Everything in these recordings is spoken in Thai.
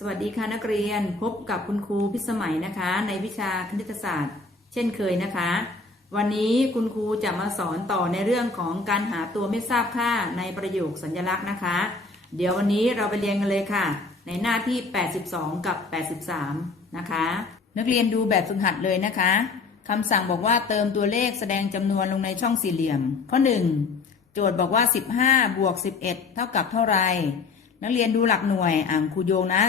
สวัสดีค่ะนักเรียนพบกับคุณครูพิสมัยนะคะ ในวิชาคณิตศาสตร์ เช่นเคยนะคะ วันนี้คุณครูจะมาสอนต่อในเรื่องของการหาตัวไม่ทราบค่าในประโยคสัญลักษณ์นะคะ เดี๋ยววันนี้เราไปเรียนกันเลยค่ะ ในหน้าที่ 82 กับ 83 นะคะ นักเรียนดูแบบฝึกหัดเลยนะคะคำสั่งบอกว่าเติมตัวเลขแสดงจำนวนลงในช่องสี่เหลี่ยม ข้อ 1 โจทย์บอกว่า 15บวก11 เท่ากับเท่าไหร่นักเรียนดูหลักหน่วยอ่างครูโยงนะ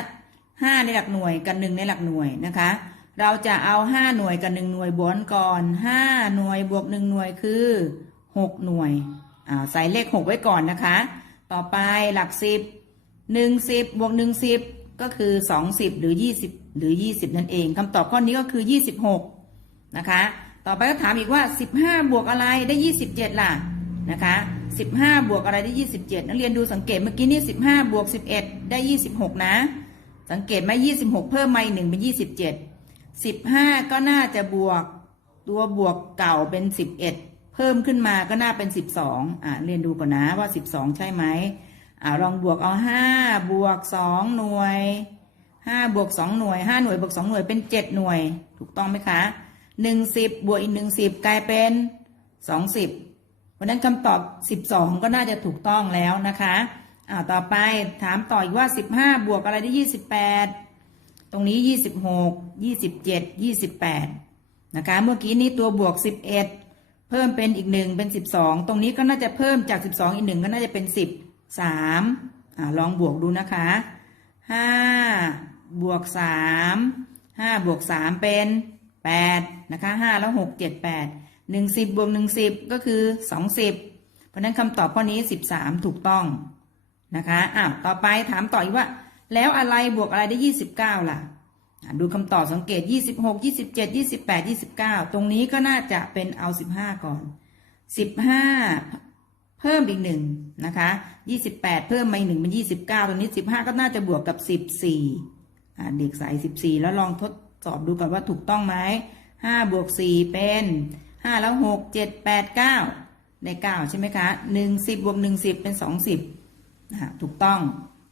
5 ในหลักหน่วยกับ1ในหลักหน่วยนะคะ เราจะเอา 5 หน่วยกับ1หน่วยบวกก่อน 5 หน่วยบวก 1 หน่วยคือ 6 หน่วยอ่าใส่เลข 6 ไว้ก่อนนะคะ ต่อไปหลัก 10 1 10บวก1 10 ก็คือ 20 หรือ 20 หรือ 20 นั่นเองคำตอบข้อนี้ก็คือ 26 นะคะ ต่อไปก็ถามอีกว่า 15 บวกอะไรได้ 27 ล่ะนะคะ15 บวกอะไรได้ 27 นักเรียนดูสังเกตเมื่อกี้นี่15 บวก 11 ได้ 26 นะ สังเกตไหม26เพิ่มมาอีกหนึ่งเป็น27 15ก็น่าจะบวก ตัวบวกเก่าเป็น11เพิ่มขึ้นมาก็น่าเป็น12อ่าเรียนดูก่อนนะว่า12ใช่ไหมอ่าลองบวกเอา5บวก2หน่วย5บวก2หน่วย5หน่วยบวก2หน่วยเป็น7หน่วย ถูกต้องไหมคะ10บวกอีก10กลายเป็น20เพราะฉะนั้นคำตอบ12ก็น่าจะถูกต้องแล้วนะคะ อ่าต่อไปถามต่ออีกว่า15บวกอะไรได้28ตรงนี้26 27 28นะคะเมื่อกี้นี้ตัวบวก11เพิ่มเป็นอีกหนึ่งเป็น12ตรงนี้ก็น่าจะเพิ่มจาก12อีกหนึ่งก็น่าจะเป็น13อ่าลองบวกดูนะคะ5บวก3 5บวก3เป็น8นะคะ5แล้ว6 7 8 10บวก10ก็คือ20เพราะฉะนั้นคำตอบข้อนี้13ถูกต้อง นะคะอ้าวต่อไปถามต่ออีกว่า แล้วอะไรบวกอะไรได้29ล่ะอะ ดูคำตอบสังเกต26 27 28 29ตรงนี้ก็น่าจะเป็นเอา15ก่อน15เพิ่มอีกหนึ่งนะคะ28เพิ่มมาอีกหนึ่งเป็น29ตรงนี้15ก็น่าจะบวกกับ14อ่เด็กใส่14แล้วลองทดสอบดูก่อนว่าถูกต้องไหม5บวก4เป็น5แล้ว6 7 8 9ได้9ใช่ไหมคะ1 10บวก1 10เป็น20 นะถูกต้อง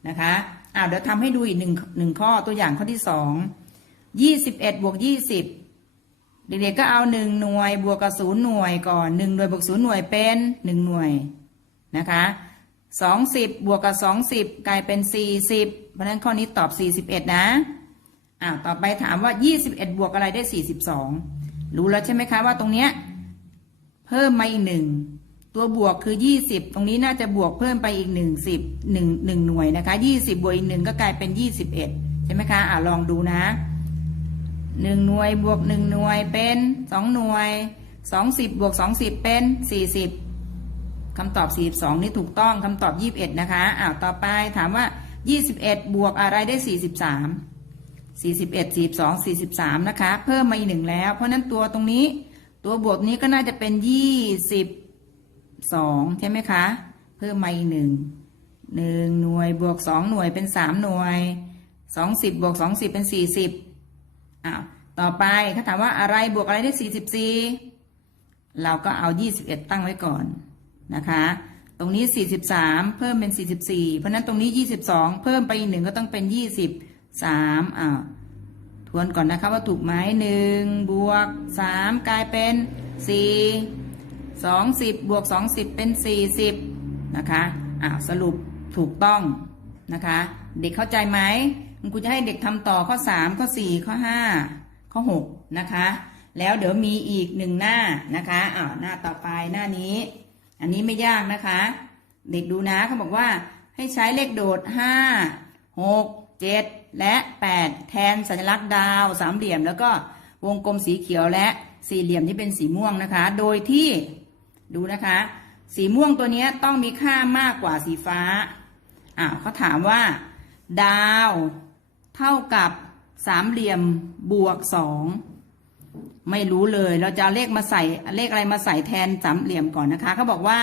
นะคะอ้าวเดี๋ยวทำให้ดูอีกหนึ่งหนึ่งข้อตัวอย่างข้อที่สองยี่สิบเอ็ดบวกยี่สิบเด็กๆก็เอาหนึ่งหน่วยบวกกับศูนย์หน่วยก่อนหนึ่งหน่วยบวกศูนย์หน่วยเป็นหนึ่งหน่วยนะคะสองสิบบวกกับสองสิบกลายเป็นสี่สิบเพราะฉะนั้นข้อนี้ตอบสี่สิบเอ็ดนะอ้าวต่อไปถามว่ายี่สิบเอ็ดบวกอะไรได้สี่สิบสองรู้แล้วใช่ไหมคะว่าตรงเนี้ยเพิ่มมาอีกหนึ่ง ตัวบวกคือ 20 ตรงนี้น่าจะบวกเพิ่มไปอีก1 10 1 1หน่วยนะคะ 20 บวกอีกหนึ่งก็กลายเป็น 21 ใช่ไหมคะ อ่าลองดูนะ 1 หน่วยบวก 1 หน่วยเป็น 2 หน่วย 20 บวก 20 เป็น 40 คำตอบ 42 นี่ถูกต้องคำตอบ 21 นะคะอ้าวต่อไปถามว่า 21 บวกอะไรได้ 43 41 42 43 นะคะ เพิ่มมาอีกหนึ่งแล้ว เพราะนั้นตัวตรงนี้ ตัวบวกนี้ก็น่าจะเป็น 20 สองใช่ไหมคะ เพิ่มมาอีกหนึ่งหนึ่งหน่วยบวกสองหน่วยเป็นสามหน่วยสองสิบบวกสองสิบเป็นสี่สิบอ้าวต่อไปเขาถามว่าอะไรบวกอะไรได้สี่สิบสี่เราก็เอายี่สิบเอ็ดตั้งไว้ก่อนนะคะ ตรงนี้สี่สิบสามเพิ่มเป็นสี่สิบสี่เพราะนั้นตรงนี้ยี่สิบสองเพิ่มไปอีกหนึ่งก็ต้องเป็นยี่สิบสามอ้าวทวนก่อนนะคะว่าถูกไหมหนึ่งบวกสามกลายเป็นสี่ สองสิบบวกสองสิบเป็นสี่สิบนะคะอ้าวสรุปถูกต้องนะคะ เด็กเข้าใจไหมคุณครูจะให้เด็กทำต่อข้อสามข้อสี่ข้อห้าข้อหกนะคะ แล้วเดี๋ยวมีอีกหนึ่งหน้านะคะอ้าวหน้าต่อไปหน้านี้ อันนี้ไม่ยากนะคะ เด็กดูนะเขาบอกว่าให้ใช้เลขโดดห้าหกเจ็ดและแปดแทนสัญลักษณ์ดาวสามเหลี่ยม แล้วก็วงกลมสีเขียวและสี่เหลี่ยมที่เป็นสีม่วงนะคะ โดยที่ ดูนะคะ สีม่วงตัวนี้ต้องมีค่ามากกว่าสีฟ้าอ้าวเขาถามว่า ดาวเท่ากับสามเหลี่ยมบวกสองไม่รู้เลย เราจะเอาเลขมาใส่เลขอะไรมาใส่แทนสามเหลี่ยมก่อนนะคะเขาบอกว่า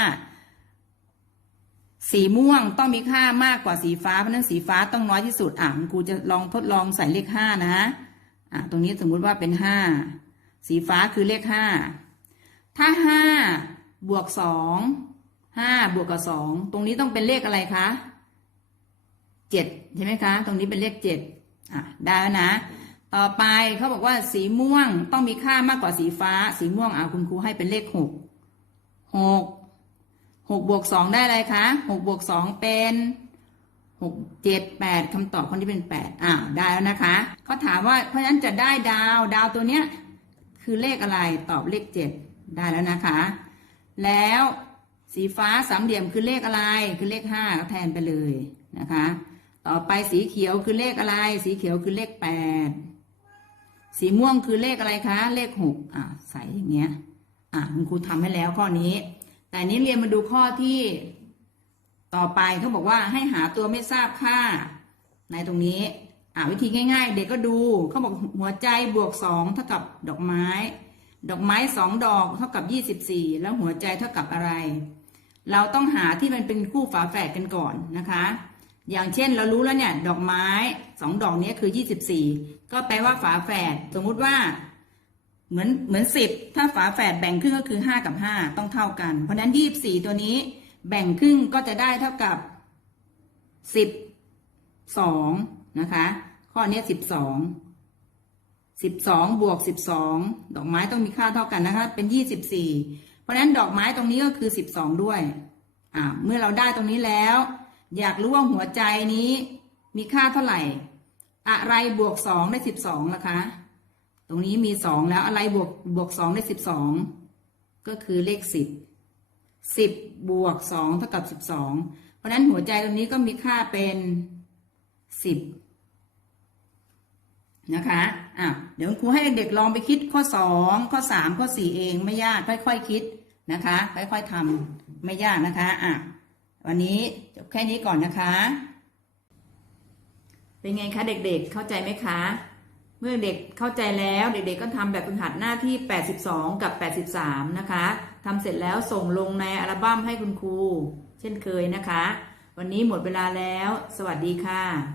สีม่วงต้องมีค่ามากกว่าสีฟ้าเพราะฉะนั้นสีฟ้าต้องน้อยที่สุดอะคุณครูจะลองทดลองใส่เลขห้านะอะตรงนี้สมมุติว่าเป็นห้าสีฟ้าคือเลขห้าถ้าห้า บวกสองห้าบวกกับสองตรงนี้ต้องเป็นเลขอะไรคะเจ็ดใช่ไหมคะ ตรงนี้เป็นเลขเจ็ดอะได้แล้วนะ ต่อไปเขาบอกว่าสีม่วงต้องมีค่ามากกว่าสีฟ้า สีม่วงอะคุณครูให้เป็นเลขหกหกหกบวกสองได้อะไรคะหกบวกสองเป็นหกเจ็ดแปดคำตอบคนที่เป็นแปดอ่าได้แล้วนะคะเขาถามว่าเพราะฉะนั้นจะได้ดาวดาวตัวเนี้ยคือเลขอะไรตอบเลขเจ็ดได้แล้วนะคะ แล้วสีฟ้าสามเหลี่ยมคือเลขอะไร คือเลขห้าก็แทนไปเลยนะคะ ต่อไปสีเขียวคือเลขอะไร สีเขียวคือเลขแปดสีม่วงคือเลขอะไรคะ เลขหกอะใส่อย่างเงี้ย อะคุณครูทำให้แล้วข้อนี้ แต่นี้เรียนมาดูข้อที่ ต่อไปเขาบอกว่าให้หาตัวไม่ทราบค่า ในตรงนี้ อ่าวิธีง่าย ๆ เด็กก็ดูเขาบอกหัวใจบวกสองเท่ากับดอกไม้ ดอกไม้สองดอกเท่ากับยี่สิบสี่แล้วหัวใจเท่ากับอะไร เราต้องหาที่มันเป็นคู่ฝาแฝดกันก่อนนะคะ อย่างเช่นเรารู้แล้วเนี่ย ดอกไม้สองดอกนี้คือยี่สิบสี่ก็แปลว่าฝาแฝดสมมุติว่า เหมือนเหมือนสิบถ้าฝาแฝดแบ่งครึ่งก็คือห้ากับห้าต้องเท่ากัน เพราะฉะนั้นยี่บสี่ตัวนี้แบ่งครึ่งก็จะได้เท่ากับสิบสองนะคะ ข้อนี้สิบสอง สิบสองบวกสิบสองดอกไม้ต้องมีค่าเท่ากันนะคะ เป็นยี่สิบสี่เพราะฉะนั้นดอกไม้ตรงนี้ก็คือสิบสองด้วย อ่า เมื่อเราได้ตรงนี้แล้ว อยากรู้ว่าหัวใจนี้มีค่าเท่าไหร่ อะไรบวกสองได้สิบสองล่ะคะ ตรงนี้มีสองแล้วอะไรบวกบวกสองได้สิบสองก็คือเลขสิบสิบบวกสองเท่ากับสิบสองเพราะฉะนั้นหัวใจตรงนี้ก็มีค่าเป็นสิบนะคะ อะ เดี๋ยวครูให้เด็กลองไปคิดข้อสองข้อสามข้อสี่เองไม่ยากค่อยๆคิดนะคะ ค่อยๆทำไม่ยากนะคะอะวันนี้จบแค่นี้ก่อนนะคะ เป็นไงคะเด็กๆเข้าใจไหมคะ เมื่อเด็กเข้าใจแล้วเด็กๆก็ทำแบบฝึกหัดหน้าที่ 82 กับ 83 นะคะทำเสร็จแล้วส่งลงในอัลบั้มให้คุณครู เช่นเคยนะคะ วันนี้หมดเวลาแล้ว สวัสดีค่ะ